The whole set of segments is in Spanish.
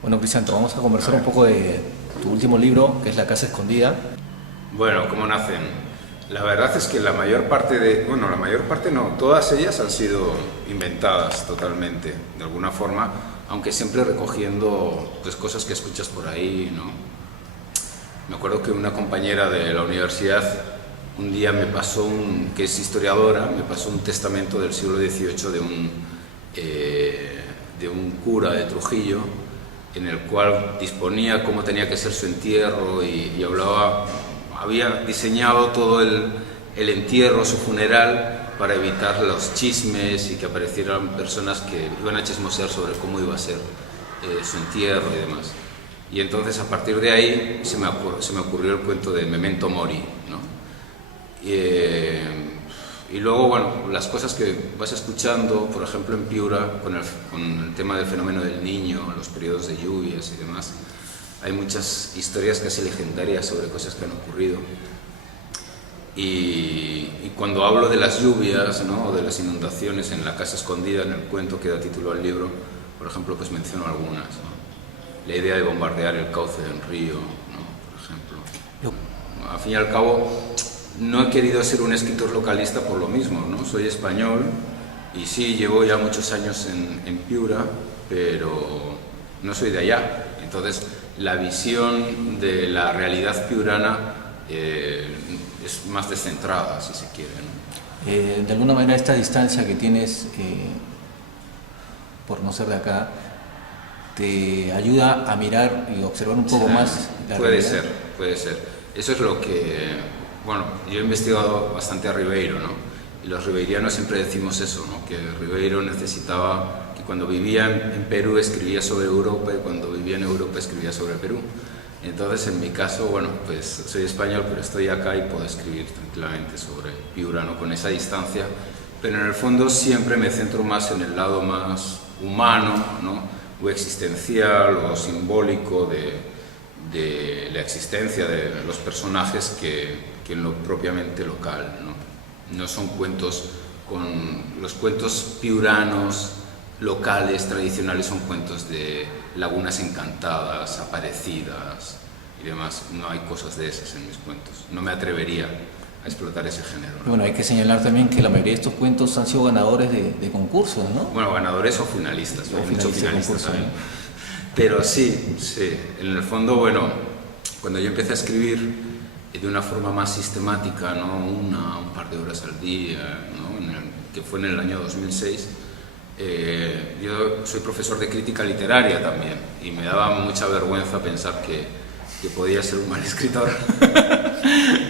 Bueno, Crisanto, vamos a conversar un poco de tu último libro, que es La casa escondida. Bueno, ¿cómo nacen? La verdad es que la mayor parte bueno, la mayor parte no, todas ellas han sido inventadas totalmente, de alguna forma, aunque siempre recogiendo pues, cosas que escuchas por ahí, ¿no? Me acuerdo que una compañera de la universidad un día me pasó, que es historiadora, me pasó un testamento del siglo XVIII de un cura de Trujillo, en el cual disponía cómo tenía que ser su entierro y hablaba, había diseñado todo el entierro, su funeral, para evitar los chismes y que aparecieran personas que iban a chismosear sobre cómo iba a ser su entierro y demás. Y entonces a partir de ahí se me ocurrió el cuento de Memento Mori, ¿no? Y luego, bueno, las cosas que vas escuchando, por ejemplo en Piura, con el tema del fenómeno del niño, los periodos de lluvias y demás, hay muchas historias casi legendarias sobre cosas que han ocurrido. Y cuando hablo de las lluvias, ¿no? O de las inundaciones en la casa escondida, en el cuento que da título al libro, por ejemplo, pues menciono algunas, ¿no? La idea de bombardear el cauce del río, ¿no? Por ejemplo. Al fin y al cabo, no he querido ser un escritor localista por lo mismo, ¿no? Soy español y sí, llevo ya muchos años en Piura, pero no soy de allá. Entonces, la visión de la realidad piurana es más descentrada, si se quiere, ¿no? De alguna manera esta distancia que tienes por no ser de acá, te ayuda a mirar y observar un poco más la realidad. Puede ser. Eso es lo que, bueno, yo he investigado bastante a Ribeiro, ¿no? Y los ribeirianos siempre decimos eso, ¿no? Que Ribeiro necesitaba, que cuando vivía en Perú escribía sobre Europa y cuando vivía en Europa escribía sobre Perú. Entonces, en mi caso, bueno, pues soy español, pero estoy acá y puedo escribir tranquilamente sobre Piura, ¿no? Con esa distancia, pero en el fondo siempre me centro más en el lado más humano, ¿no? O existencial o simbólico de la existencia de los personajes que en lo propiamente local, ¿no? No son cuentos los cuentos piuranos locales, tradicionales, son cuentos de lagunas encantadas, aparecidas y demás. No hay cosas de esas en mis cuentos. No me atrevería a explotar ese género, ¿no? Bueno, hay que señalar también que la mayoría de estos cuentos han sido ganadores de concursos, ¿no? Bueno, ganadores o finalistas, ¿no? O finalistas también. Pero sí, en el fondo, bueno, cuando yo empecé a escribir de una forma más sistemática, ¿no? Un par de horas al día, ¿no? Que fue en el año 2006, yo soy profesor de crítica literaria también y me daba mucha vergüenza pensar que podía ser un mal escritor.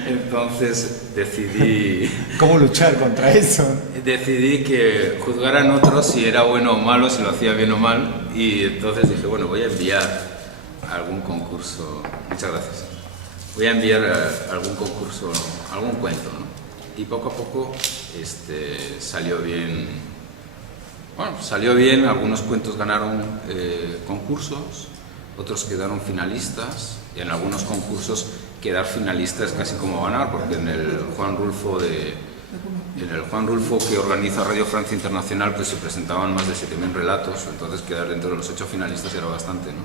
Entonces decidí... ¿Cómo luchar contra eso? Decidí que juzgaran otros si era bueno o malo, si lo hacía bien o mal, y entonces dije, bueno, voy a enviar a algún concurso, muchas gracias, voy a enviar a algún concurso, algún cuento, ¿no? Y poco a poco salió bien, bueno, salió bien, algunos cuentos ganaron concursos, otros quedaron finalistas, y en algunos concursos quedar finalista es casi como ganar, porque en el Juan Rulfo que organiza Radio Francia Internacional, pues se presentaban más de 7.000 relatos, entonces quedar dentro de los 8 finalistas era bastante, ¿no?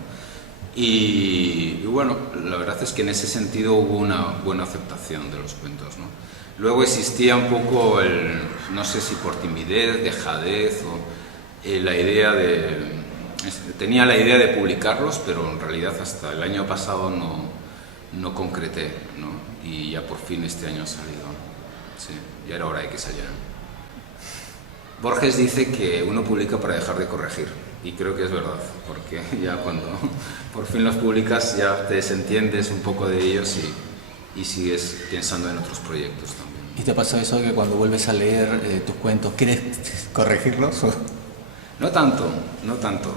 Y bueno, la verdad es que en ese sentido hubo una buena aceptación de los cuentos, ¿no? Luego existía un poco no sé si por timidez, dejadez o la idea tenía la idea de publicarlos, pero en realidad hasta el año pasado no concreté, ¿no? Y ya por fin este año ha salido, sí, ya era hora de que saliera. Borges dice que uno publica para dejar de corregir, y creo que es verdad, porque ya cuando por fin los publicas ya te desentiendes un poco de ellos y sigues pensando en otros proyectos también. ¿Y te pasa eso que cuando vuelves a leer tus cuentos, quieres corregirlos? No tanto, no tanto.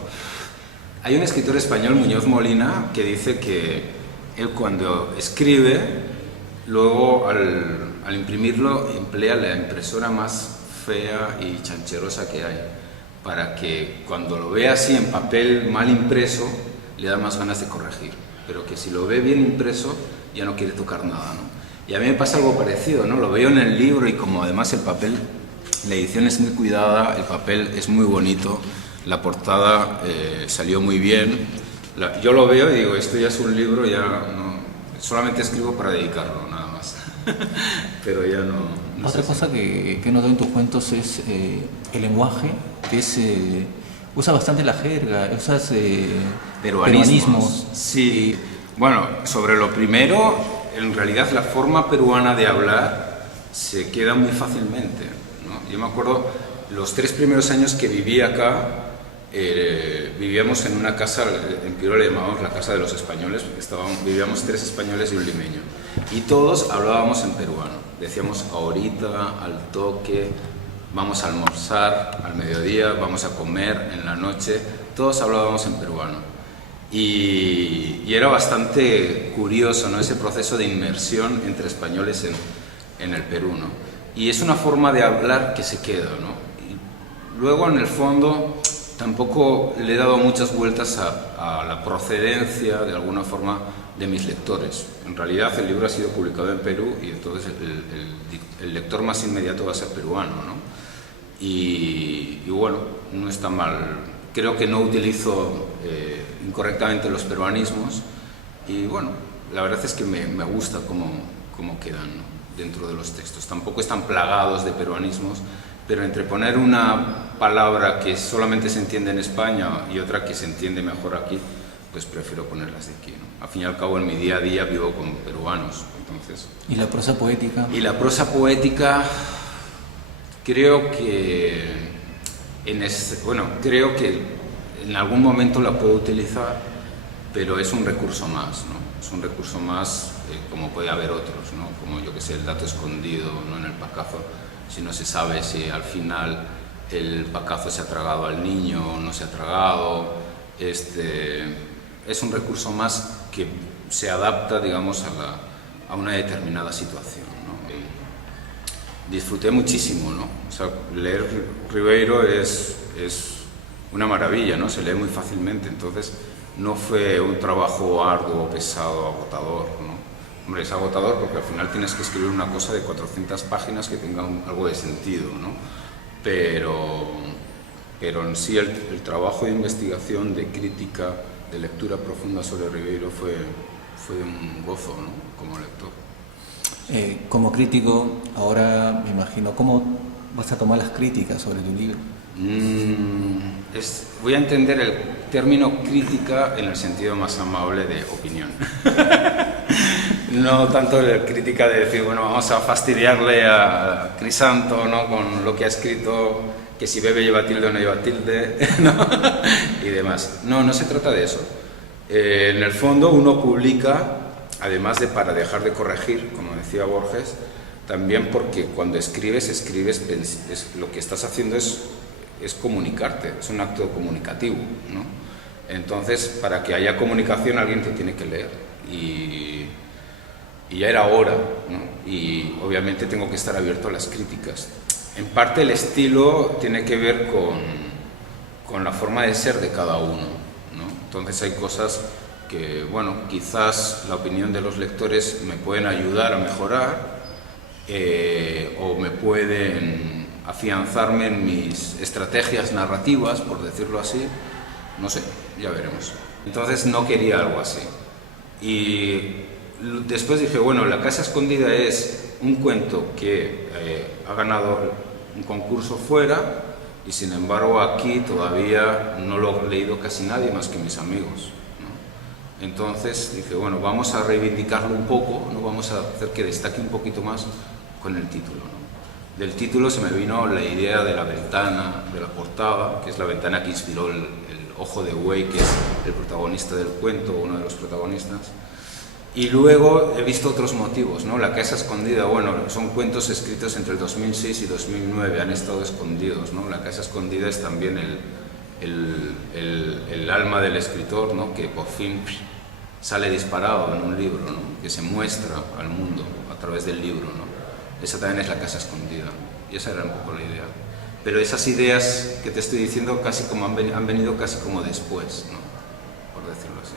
Hay un escritor español, Muñoz Molina, que dice que él cuando escribe, luego al imprimirlo emplea la impresora más fea y chancherosa que hay, para que cuando lo ve así en papel mal impreso, le da más ganas de corregir, pero que si lo ve bien impreso, ya no quiere tocar nada, ¿no? Y a mí me pasa algo parecido, ¿no? Lo veo en el libro y como además el papel, la edición es muy cuidada, el papel es muy bonito, La portada salió muy bien. Yo lo veo y digo, esto ya es un libro, ya no, solamente escribo para dedicarlo, nada más. Pero ya no Otra cosa que he notado en tus cuentos es el lenguaje, que es usa bastante la jerga, usas peruanismos. Sí. Bueno, sobre lo primero, en realidad la forma peruana de hablar se queda muy fácilmente, ¿no? Yo me acuerdo, los 3 primeros años que viví acá, vivíamos en una casa, en Piura le llamamos la casa de los españoles, vivíamos 3 españoles y un limeño, y todos hablábamos en peruano, decíamos ahorita, al toque, vamos a almorzar al mediodía, vamos a comer en la noche, todos hablábamos en peruano. Y era bastante curioso, ¿no?, ese proceso de inmersión entre españoles en el Perú, ¿no? Y es una forma de hablar que se queda, ¿no? Y luego, en el fondo, tampoco le he dado muchas vueltas a la procedencia, de alguna forma, de mis lectores. En realidad, el libro ha sido publicado en Perú y entonces el lector más inmediato va a ser peruano, ¿no? Y bueno, no está mal. Creo que no utilizo incorrectamente los peruanismos y bueno, la verdad es que me gusta cómo quedan, ¿no?, dentro de los textos. Tampoco están plagados de peruanismos, pero entre poner una palabra que solamente se entiende en España y otra que se entiende mejor aquí, pues prefiero ponerlas de aquí, ¿no? Al fin y al cabo, en mi día a día vivo con peruanos, entonces... ¿Y la prosa poética? Y la prosa poética, creo que... creo que en algún momento la puedo utilizar, pero es un recurso más, ¿no? Es un recurso más, como puede haber otros, ¿no? Como, yo que sé, el dato escondido, ¿no?, en el pacazo, si no se sabe si al final el pacazo se ha tragado al niño o no se ha tragado. Es un recurso más que se adapta, digamos, a una determinada situación, ¿no? Disfruté muchísimo, ¿no? O sea, leer Ribeiro es una maravilla, ¿no? Se lee muy fácilmente, entonces no fue un trabajo arduo, pesado, agotador, ¿no? Hombre, es agotador porque al final tienes que escribir una cosa de 400 páginas que tenga algo de sentido, ¿no? Pero en sí el trabajo de investigación, de crítica, de lectura profunda sobre Ribeiro fue un gozo, ¿no?, como lector. Como crítico, ahora me imagino, ¿cómo vas a tomar las críticas sobre tu libro? Voy a entender el término crítica en el sentido más amable de opinión. No tanto la crítica de decir, bueno, vamos a fastidiarle a Crisanto, ¿no?, con lo que ha escrito, que si bebe lleva tilde o no lleva tilde, ¿no?, y demás. No se trata de eso. En el fondo uno publica, además de para dejar de corregir, como decía Borges, también porque cuando escribes, lo que estás haciendo es comunicarte, es un acto comunicativo, ¿no? Entonces, para que haya comunicación, alguien te tiene que leer y ya era hora, ¿no? Y obviamente tengo que estar abierto a las críticas. En parte el estilo tiene que ver con la forma de ser de cada uno, ¿no? Entonces hay cosas que, bueno, quizás la opinión de los lectores me pueden ayudar a mejorar o me pueden afianzarme en mis estrategias narrativas, por decirlo así, no sé, ya veremos. Entonces no quería algo así. Y después dije, bueno, La casa escondida es un cuento que ha ganado un concurso fuera y sin embargo aquí todavía no lo ha leído casi nadie más que mis amigos, ¿no? Entonces dije, bueno, vamos a reivindicarlo un poco, ¿no? Vamos a hacer que destaque un poquito más con el título, ¿no? Del título se me vino la idea de la ventana, de la portada, que es la ventana que inspiró el ojo de buey, que es el protagonista del cuento, uno de los protagonistas. Y luego he visto otros motivos, ¿no? La casa escondida, bueno, son cuentos escritos entre el 2006 y 2009, han estado escondidos, ¿no? La casa escondida es también el alma del escritor, ¿no?, que por fin sale disparado en un libro, ¿no?, que se muestra al mundo a través del libro, ¿no? Esa también es la casa escondida, y esa era un poco la idea. Pero esas ideas que te estoy diciendo casi como han venido casi como después, ¿no?, por decirlo así.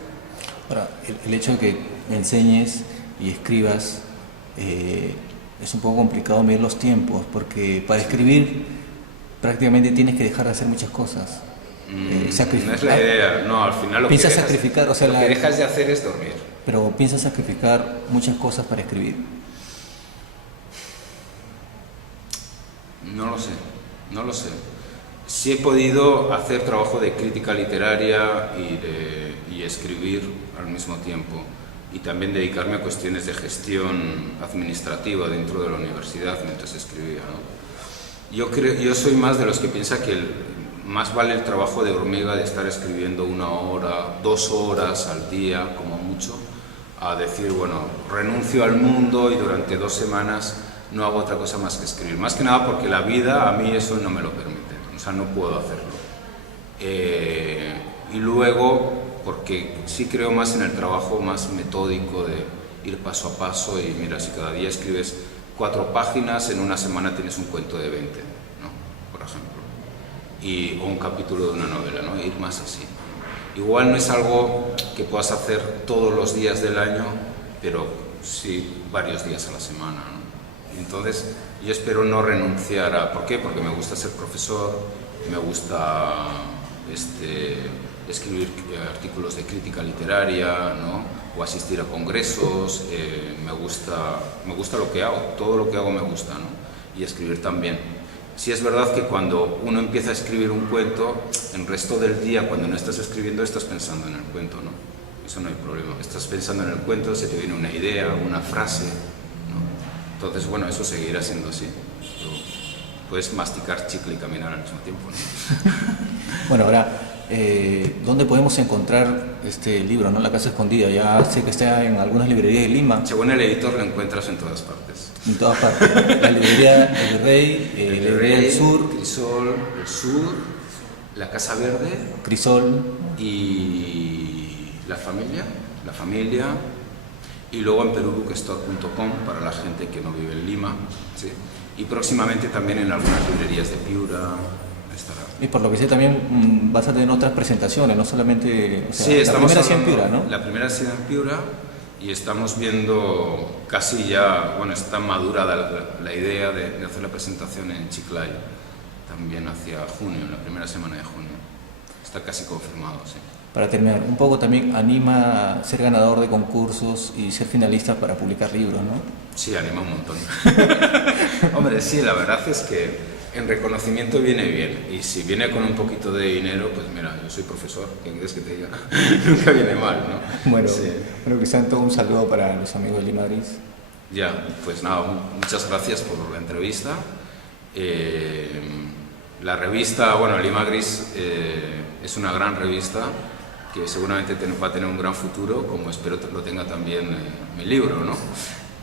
Ahora, el hecho de que enseñes y escribas es un poco complicado medir los tiempos, porque para escribir prácticamente tienes que dejar de hacer muchas cosas. No es la idea, no, al final lo que ¿Piensas dejas, sacrificar, o sea, lo que dejas de hacer es dormir. pero piensas sacrificar muchas cosas para escribir? No lo sé, no lo sé. Sí he podido hacer trabajo de crítica literaria y escribir al mismo tiempo, y también dedicarme a cuestiones de gestión administrativa dentro de la universidad mientras escribía, ¿no? Yo soy más de los que piensa que más vale el trabajo de hormiga de estar escribiendo 1 hora, 2 horas al día, como mucho, a decir, bueno, renuncio al mundo y durante 2 semanas no hago otra cosa más que escribir. Más que nada porque la vida a mí eso no me lo permite, o sea, no puedo hacerlo. Y luego, porque sí creo más en el trabajo más metódico de ir paso a paso y mira, si cada día escribes 4 páginas, en una semana tienes un cuento de 20, ¿no? Por ejemplo. O un capítulo de una novela, ¿no? Ir más así. Igual no es algo que puedas hacer todos los días del año, pero sí varios días a la semana, ¿no? Entonces, yo espero no renunciar a... ¿Por qué? Porque me gusta ser profesor, me gusta escribir artículos de crítica literaria, ¿no? O asistir a congresos, me gusta lo que hago, todo lo que hago me gusta, ¿no? Y escribir también. Sí es verdad que cuando uno empieza a escribir un cuento, el resto del día, cuando no estás escribiendo, estás pensando en el cuento, ¿no? Eso no hay problema. Estás pensando en el cuento, se te viene una idea, una frase, ¿no? Entonces, bueno, eso seguirá siendo así. Pero puedes masticar chicle y caminar al mismo tiempo, ¿no? Bueno, ahora, ¿dónde podemos encontrar este libro, ¿no? La Casa Escondida? Ya sé que está en algunas librerías de Lima. Según el editor, lo encuentras en todas partes. En todas partes. La librería El Virrey, la librería del Sur, Crisol, el Sur, la Casa Verde, Crisol y la familia, y luego en perubookstore.com para la gente que no vive en Lima, ¿sí? Y próximamente también en algunas librerías de Piura estará. Y por lo que sé también vas a tener otras presentaciones, no solamente... O sea, Sí, la primera sí en Piura, ¿no? La primera ha sido en Piura y estamos viendo casi ya, bueno, está madura la idea de hacer la presentación en Chiclayo, también hacia junio, la primera semana de junio. Está casi confirmado, sí. Para terminar, un poco también anima a ser ganador de concursos y ser finalista para publicar libros, ¿no? Sí, anima un montón. Hombre, sí, la verdad es que en reconocimiento viene bien, y si viene con un poquito de dinero, pues mira, yo soy profesor, ¿qué quieres que te diga? Nunca viene mal, ¿no? Bueno, sí. Bueno, Cristian, todo un saludo para los amigos de Lima Gris. Ya, pues nada, muchas gracias por la entrevista. La revista, bueno, Lima Gris es una gran revista que seguramente va a tener un gran futuro, como espero lo tenga también mi libro, ¿no?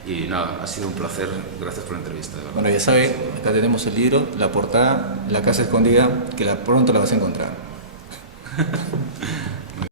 Y nada, ha sido un placer, gracias por la entrevista. De verdad. Bueno, ya sabe, acá tenemos el libro, la portada, La Casa Escondida, que pronto la vas a encontrar.